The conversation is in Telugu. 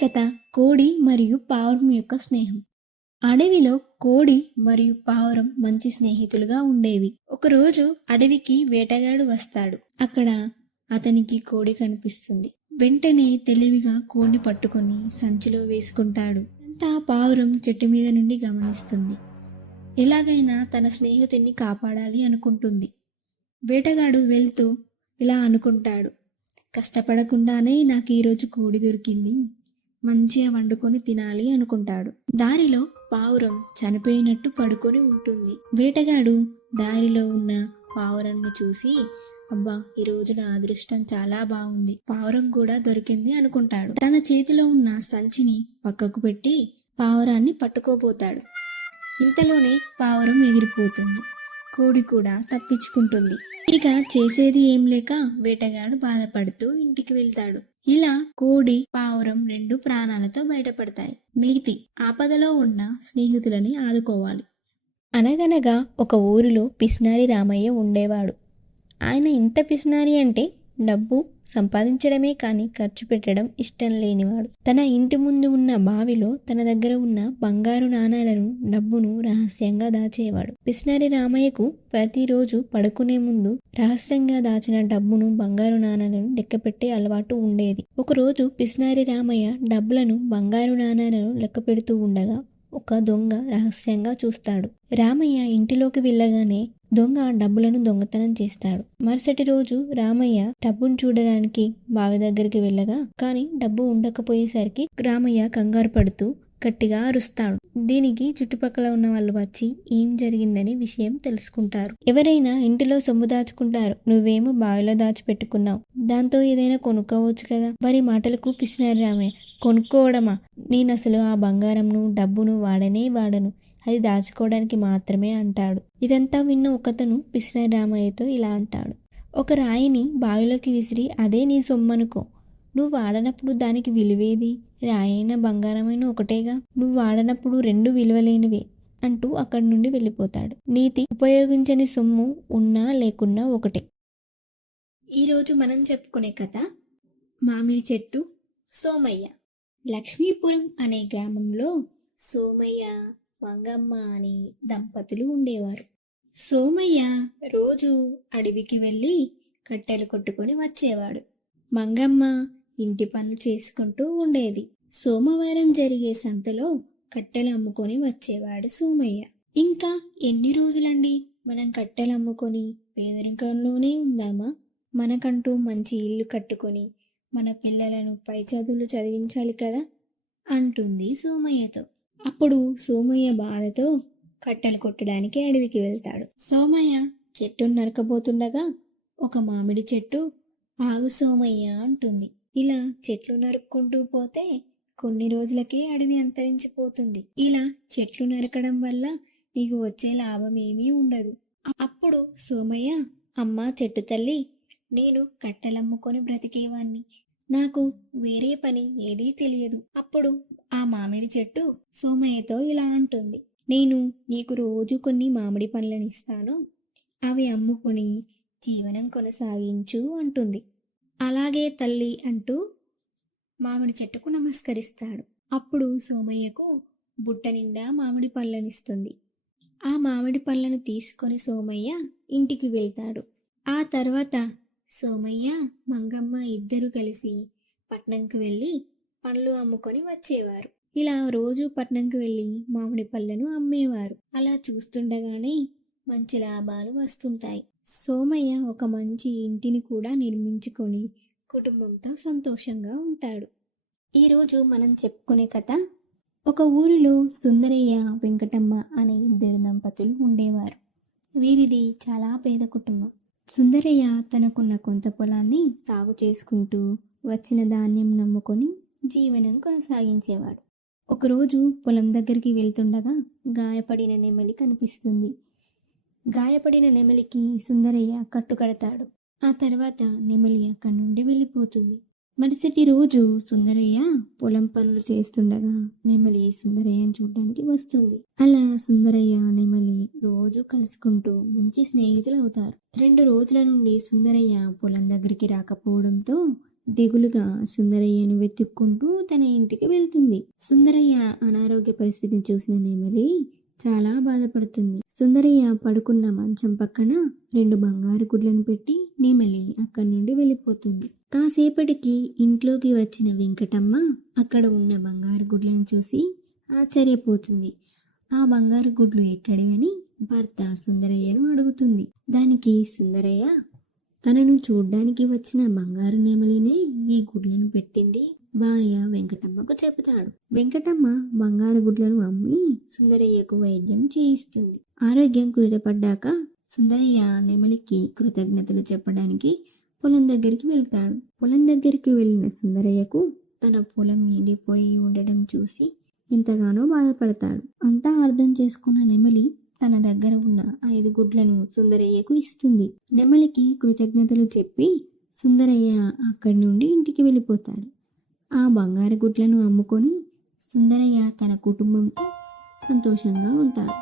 కథ కోడి మరియు పావురం యొక్క స్నేహం. అడవిలో కోడి మరియు పావురం మంచి స్నేహితులుగా ఉండేవి. ఒకరోజు అడవికి వేటగాడు వస్తాడు. అక్కడ అతనికి కోడి కనిపిస్తుంది. వెంటనే తెలివిగా కోడిని పట్టుకొని సంచిలో వేసుకుంటాడు. అంతా పావురం చెట్టు మీద నుండి గమనిస్తుంది. ఎలాగైనా తన స్నేహితుడిని కాపాడాలి అనుకుంటుంది. వేటగాడు వెళ్తూ ఇలా అనుకుంటాడు, కష్టపడకుండానే నాకు ఈరోజు కోడి దొరికింది, మంచిగా వండుకొని తినాలి అనుకుంటాడు. దారిలో పావురం చనిపోయినట్టు పడుకొని ఉంటుంది. వేటగాడు దారిలో ఉన్న పావురాన్ని చూసి, అబ్బా, ఈరోజు నా అదృష్టం చాలా బాగుంది, పావురం కూడా దొరికింది అనుకుంటాడు. తన చేతిలో ఉన్న సంచిని పక్కకు పెట్టి పావురాన్ని పట్టుకోబోతాడు. ఇంతలోనే పావురం ఎగిరిపోతుంది. కోడి కూడా తప్పించుకుంటుంది. ఇక చేసేది ఏం లేక వేటగాడు బాధపడుతూ ఇంటికి వెళ్తాడు. ఇలా కోడి పావురం రెండు ప్రాణాలతో బయటపడతాయి. నీతి: ఆపదలో ఉన్న స్నేహితులని ఆదుకోవాలి. అనగనగా ఒక ఊరిలో పిసినారి రామయ్య ఉండేవాడు. ఆయన ఇంత పిసినారి అంటే డబ్బు సంపాదించడమే కానీ ఖర్చు పెట్టడం ఇష్టం లేనివాడు. తన ఇంటి ముందు ఉన్న బావిలో తన దగ్గర ఉన్న బంగారు నాణాలను, డబ్బును రహస్యంగా దాచేవాడు. పిసినారి రామయ్యకు ప్రతిరోజు పడుకునే ముందు రహస్యంగా దాచిన డబ్బును, బంగారు నాణాలను లెక్కపెట్టే అలవాటు ఉండేది. ఒకరోజు పిసినారి రామయ్య డబ్బులను, బంగారు నాణాలను లెక్క పెడుతూ ఉండగా ఒక దొంగ రహస్యంగా చూస్తాడు. రామయ్య ఇంటిలోకి వెళ్ళగానే దొంగ డబ్బులను దొంగతనం చేస్తాడు. మరుసటి రోజు రామయ్య డబ్బును చూడడానికి బావి దగ్గరికి వెళ్ళగా కానీ డబ్బు ఉండకపోయేసరికి రామయ్య కంగారు పడుతూ గట్టిగా అరుస్తాడు. దీనికి చుట్టుపక్కల ఉన్న వాళ్ళు వచ్చి ఏం జరిగిందని విషయం తెలుసుకుంటారు. ఎవరైనా ఇంటిలో సొమ్ము దాచుకుంటారు, నువ్వేమో బావిలో దాచిపెట్టుకున్నావు, దాంతో ఏదైనా కొనుక్కోవచ్చు కదా. వారి మాటలకు పిసినారి రామయ్య, కొనుక్కోవడమా? నేను అసలు ఆ బంగారంను, డబ్బును వాడను, అది దాచుకోవడానికి మాత్రమే అంటాడు. ఇదంతా విన్న ఒకతను పిసినారి రామయ్యతో ఇలా అంటాడు, ఒక రాయిని బావిలోకి విసిరి అదే నీ సొమ్మనుకో, నువ్వు వాడనప్పుడు దానికి విలువేది? రాయైనా బంగారమైన ఒకటేగా, నువ్వు వాడనప్పుడు రెండు విలువలేనివే అంటూ అక్కడి నుండి వెళ్ళిపోతాడు. నీతి: ఉపయోగించని సొమ్ము ఉన్నా లేకున్నా ఒకటే. ఈరోజు మనం చెప్పుకునే కథ మామిడి చెట్టు, సోమయ్య. లక్ష్మీపురం అనే గ్రామంలో సోమయ్య, మంగమ్మ అనే దంపతులు ఉండేవారు. సోమయ్య రోజు అడవికి వెళ్ళి కట్టెలు కొట్టుకొని వచ్చేవాడు. మంగమ్మ ఇంటి పనులు చేసుకుంటూ ఉండేది. సోమవారం జరిగే సంతలో కట్టెలు అమ్ముకొని వచ్చేవాడు సోమయ్య. ఇంకా ఎన్ని రోజులండి మనం కట్టెలు అమ్ముకొని పేదరికంలోనే ఉందామా? మనకంటూ మంచి ఇల్లు కట్టుకొని మన పిల్లలను పై చదువులు చదివించాలి కదా అంటుంది సోమయ్యతో. అప్పుడు సోమయ్య బాధతో కట్టెలు కొట్టడానికి అడవికి వెళ్తాడు. సోమయ్య చెట్టు నరకబోతుండగా ఒక మామిడి చెట్టు, ఆగు సోమయ్య అంటుంది. ఇలా చెట్లు నరుక్కుంటూ పోతే కొన్ని రోజులకే అడవి అంతరించిపోతుంది. ఇలా చెట్లు నరకడం వల్ల నీకు వచ్చే లాభం ఏమీ ఉండదు. అప్పుడు సోమయ్య, అమ్మ చెట్టు తల్లి, నేను కట్టెలమ్ముకొని బ్రతికేవాణ్ణి, నాకు వేరే పని ఏదీ తెలియదు. అప్పుడు ఆ మామిడి చెట్టు సోమయ్యతో ఇలా అంటుంది, నేను నీకు రోజు కొన్ని మామిడి పండ్లను ఇస్తాను, అవి అమ్ముకొని జీవనం కొనసాగించు అంటుంది. అలాగే తల్లి అంటూ మామిడి చెట్టుకు నమస్కరిస్తాడు. అప్పుడు సోమయ్యకు బుట్ట నిండా మామిడి పళ్ళనిస్తుంది. ఆ మామిడి పళ్ళను తీసుకొని సోమయ్య ఇంటికి వెళ్తాడు. ఆ తర్వాత సోమయ్య, మంగమ్మ ఇద్దరు కలిసి పట్నంకి వెళ్ళి పండ్లు అమ్ముకొని వచ్చేవారు. ఇలా రోజు పట్నంకి వెళ్ళి మామిడి పళ్ళను అమ్మేవారు. అలా చూస్తుండగానే మంచి లాభాలు వస్తుంటాయి. సోమయ్య ఒక మంచి ఇంటిని కూడా నిర్మించుకొని కుటుంబంతో సంతోషంగా ఉంటాడు. ఈరోజు మనం చెప్పుకునే కథ, ఒక ఊరిలో సుందరయ్య, వెంకటమ్మ అనే ఇద్దరు దంపతులు ఉండేవారు. వీరిది చాలా పేద కుటుంబం. సుందరయ్య తనకున్న కొంత పొలాన్ని సాగు చేసుకుంటూ వచ్చిన ధాన్యం నమ్ముకొని జీవనం కొనసాగించేవాడు. ఒకరోజు పొలం దగ్గరికి వెళ్తుండగా గాయపడిన నెమలి కనిపిస్తుంది. గాయపడిన నెమలికి సుందరయ్య కట్టుకడతాడు. ఆ తర్వాత నెమలి అక్కడి నుండి వెళ్ళిపోతుంది. మరుసటి రోజు సుందరయ్య పొలం పనులు చేస్తుండగా నెమలి సుందరయ్యను చూడడానికి వస్తుంది. అలా సుందరయ్య, నెమలి రోజు కలుసుకుంటూ మంచి స్నేహితులు అవుతారు. 2 రోజుల నుండి సుందరయ్య పొలం దగ్గరికి రాకపోవడంతో దిగులుగా సుందరయ్యను వెతుక్కుంటూ తన ఇంటికి వెళ్తుంది. సుందరయ్య అనారోగ్య పరిస్థితిని చూసిన నెమలి చాలా బాధపడుతుంది. సుందరయ్య పడుకున్న మంచం పక్కన 2 బంగారు గుడ్లను పెట్టి నెమలి అక్కడి నుండి వెళ్ళిపోతుంది. కాసేపటికి ఇంట్లోకి వచ్చిన వెంకటమ్మ అక్కడ ఉన్న బంగారు గుడ్లను చూసి ఆశ్చర్యపోతుంది. ఆ బంగారు గుడ్లు ఎక్కడివని భర్త సుందరయ్యను అడుగుతుంది. దానికి సుందరయ్య తనను చూడ్డానికి వచ్చిన బంగారు నెమలినే ఈ గుడ్లను పెట్టింది భార్య వెంకటమ్మకు చెబుతాడు. వెంకటమ్మ బంగారు గుడ్లను అమ్మి సుందరయ్యకు వైద్యం చేయిస్తుంది. ఆరోగ్యం కుదిరపడ్డాక సుందరయ్య నెమలికి కృతజ్ఞతలు చెప్పడానికి పొలం దగ్గరికి వెళ్తాడు. పొలం దగ్గరికి వెళ్ళిన సుందరయ్యకు తన పొలం ఎండిపోయి ఉండడం చూసి ఎంతగానో బాధపడతాడు. అంతా అర్థం చేసుకున్న నెమలి తన దగ్గర ఉన్న 5 గుడ్లను సుందరయ్యకు ఇస్తుంది. నెమలికి కృతజ్ఞతలు చెప్పి సుందరయ్య అక్కడి నుండి ఇంటికి వెళ్ళిపోతాడు. ఆ బంగారు గుడ్లను అమ్ముకొని సుందరయ్య తన కుటుంబంతో సంతోషంగా ఉంటాడు.